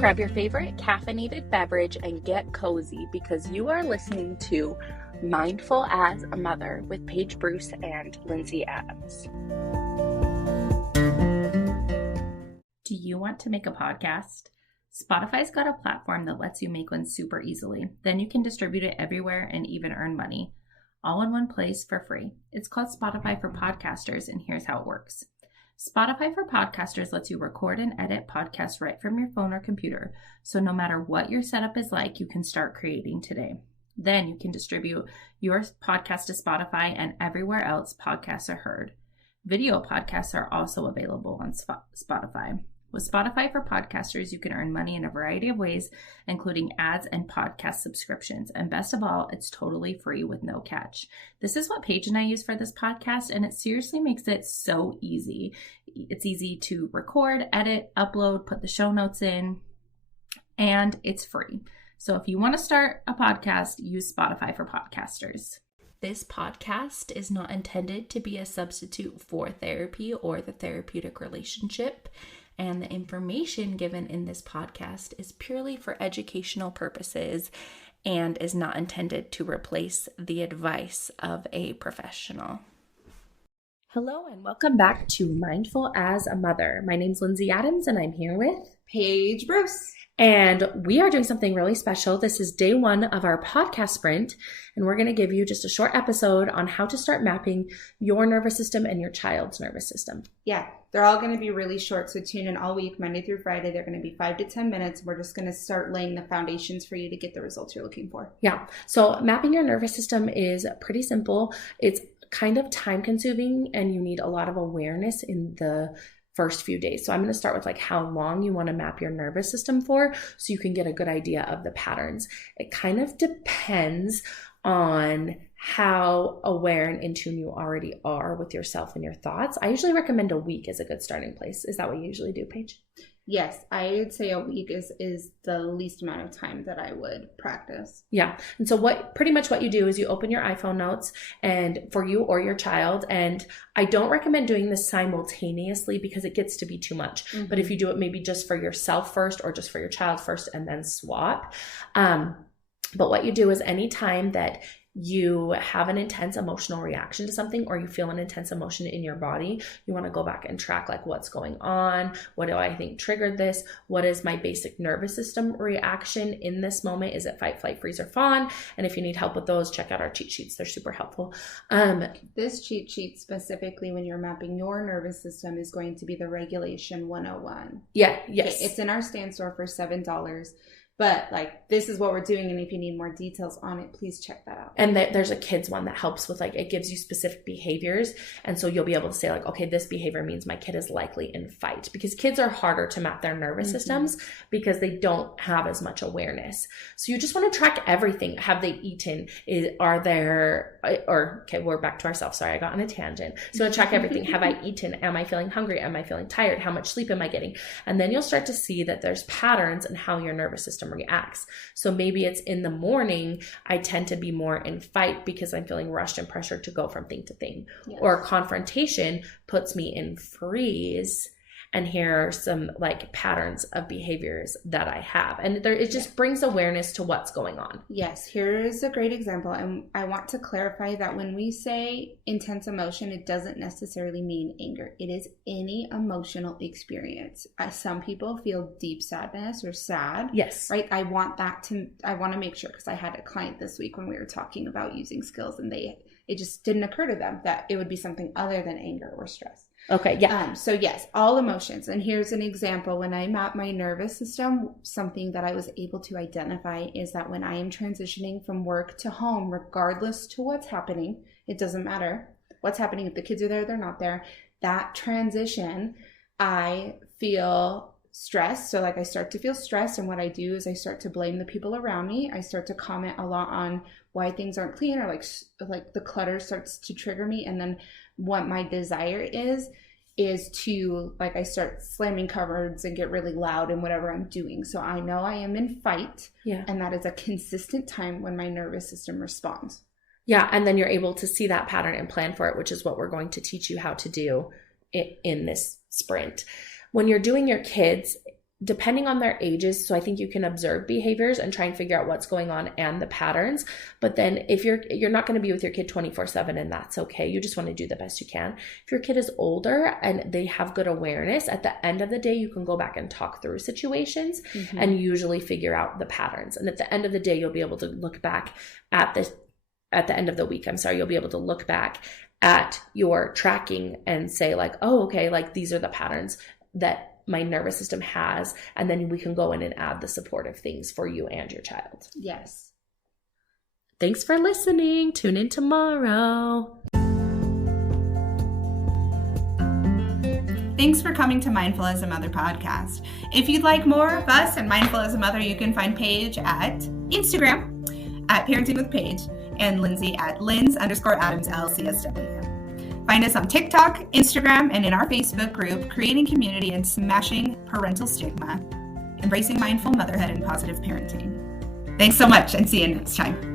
Grab your favorite caffeinated beverage and get cozy because you are listening to Mindful as a Mother with Paige Bruce and Lindsay Adams. Do you want to make a podcast? Spotify's got a platform that lets you make one super easily. Then you can distribute it everywhere and even earn money, all in one place for free. It's called Spotify for Podcasters, and here's how it works. Spotify for Podcasters lets you record and edit podcasts right from your phone or computer. So no matter what your setup is like, you can start creating today. Then you can distribute your podcast to Spotify and everywhere else podcasts are heard. Video podcasts are also available on Spotify. With Spotify for Podcasters, you can earn money in a variety of ways, including ads and podcast subscriptions. And best of all, it's totally free with no catch. This is what Paige and I use for this podcast, and it seriously makes it so easy. It's easy to record, edit, upload, put the show notes in, and it's free. So if you want to start a podcast, use Spotify for Podcasters. This podcast is not intended to be a substitute for therapy or the therapeutic relationship. And the information given in this podcast is purely for educational purposes and is not intended to replace the advice of a professional. Hello and welcome back to Mindful as a Mother. My name's Lindsay Adams and I'm here with Paige Bruce. And we are doing something really special. This is day one of our podcast sprint, and we're going to give you just a short episode on how to start mapping your nervous system and your child's nervous system. Yeah, they're all going to be really short, so tune in all week, Monday through Friday. They're going to be 5 to 10 minutes. We're just going to start laying the foundations for you to get the results you're looking for. Yeah, so mapping your nervous system is pretty simple. It's kind of time consuming, and you need a lot of awareness in the first few days. So I'm going to start with like how long you want to map your nervous system for so you can get a good idea of the patterns. It kind of depends on how aware and in tune you already are with yourself and your thoughts. I usually recommend a week as a good starting place. Is that what you usually do, Paige? Yes, I would say a week is the least amount of time that I would practice. Yeah. And so pretty much what you do is you open your iPhone notes and for you or your child, and I don't recommend doing this simultaneously because it gets to be too much. Mm-hmm. But if you do it maybe just for yourself first or just for your child first and then swap. But what you do is anytime that you have an intense emotional reaction to something or you feel an intense emotion in your body, you want to go back and track like what's going on. What do I think triggered this? What is my basic nervous system reaction in this moment? Is it fight, flight, freeze, or fawn? And if you need help with those, check out our cheat sheets. They're super helpful. This cheat sheet specifically when you're mapping your nervous system is going to be the Regulation 101. Yeah, yes. Okay, it's in our stand store for $7. But like, this is what we're doing. And if you need more details on it, please check that out. And there's a kids one that helps with like, it gives you specific behaviors. And so you'll be able to say like, okay, this behavior means my kid is likely in fight, because kids are harder to map their nervous systems because they don't have as much awareness. So you just want to track everything. Have they eaten? Okay, we're back to ourselves. Sorry, I got on a tangent. So you want to track everything. Have I eaten? Am I feeling hungry? Am I feeling tired? How much sleep am I getting? And then you'll start to see that there's patterns in how your nervous system reacts. So maybe it's in the morning, I tend to be more in fight because I'm feeling rushed and pressured to go from thing to thing. Yes. Or confrontation puts me in freeze. And here are some like patterns of behaviors that I have. And it just brings awareness to what's going on. Yes, here is a great example. And I want to clarify that when we say intense emotion, it doesn't necessarily mean anger. It is any emotional experience. Some people feel deep sadness or sad. Yes. Right? I want to make sure, because I had a client this week when we were talking about using skills and it just didn't occur to them that it would be something other than anger or stress. Okay, yeah. So yes, all emotions. And here's an example. When I map my nervous system, something that I was able to identify is that when I am transitioning from work to home, regardless to what's happening, it doesn't matter what's happening. If the kids are there, they're not there. That transition, I feel stressed. So like I start to feel stressed. And what I do is I start to blame the people around me. I start to comment a lot on why things aren't clean, or like the clutter starts to trigger me. And then what my desire is to, like, I start slamming cupboards and get really loud in whatever I'm doing. So I know I am in fight. Yeah. And that is a consistent time when my nervous system responds. Yeah. And then you're able to see that pattern and plan for it, which is what we're going to teach you how to do in this sprint. When you're doing your kids, depending on their ages, so I think you can observe behaviors and try and figure out what's going on and the patterns. But then if you're not going to be with your kid 24/7, and that's okay. You just want to do the best you can. If your kid is older and they have good awareness, at the end of the day, you can go back and talk through situations and usually figure out the patterns. And at the end of the day, you'll be able to look back at the end of the week, you'll be able to look back at your tracking and say like, oh, okay, like these are the patterns that my nervous system has, and then we can go in and add the supportive things for you and your child. Yes. Thanks for listening. Tune in tomorrow. Thanks for coming to Mindful as a Mother podcast. If you'd like more of us and Mindful as a Mother, you can find Paige at Instagram at Parenting with Paige and Lindsay at Linz_Adams LCSW. Find us on TikTok, Instagram, and in our Facebook group, Creating Community and Smashing Parental Stigma, Embracing Mindful Motherhood and Positive Parenting. Thanks so much, and see you next time.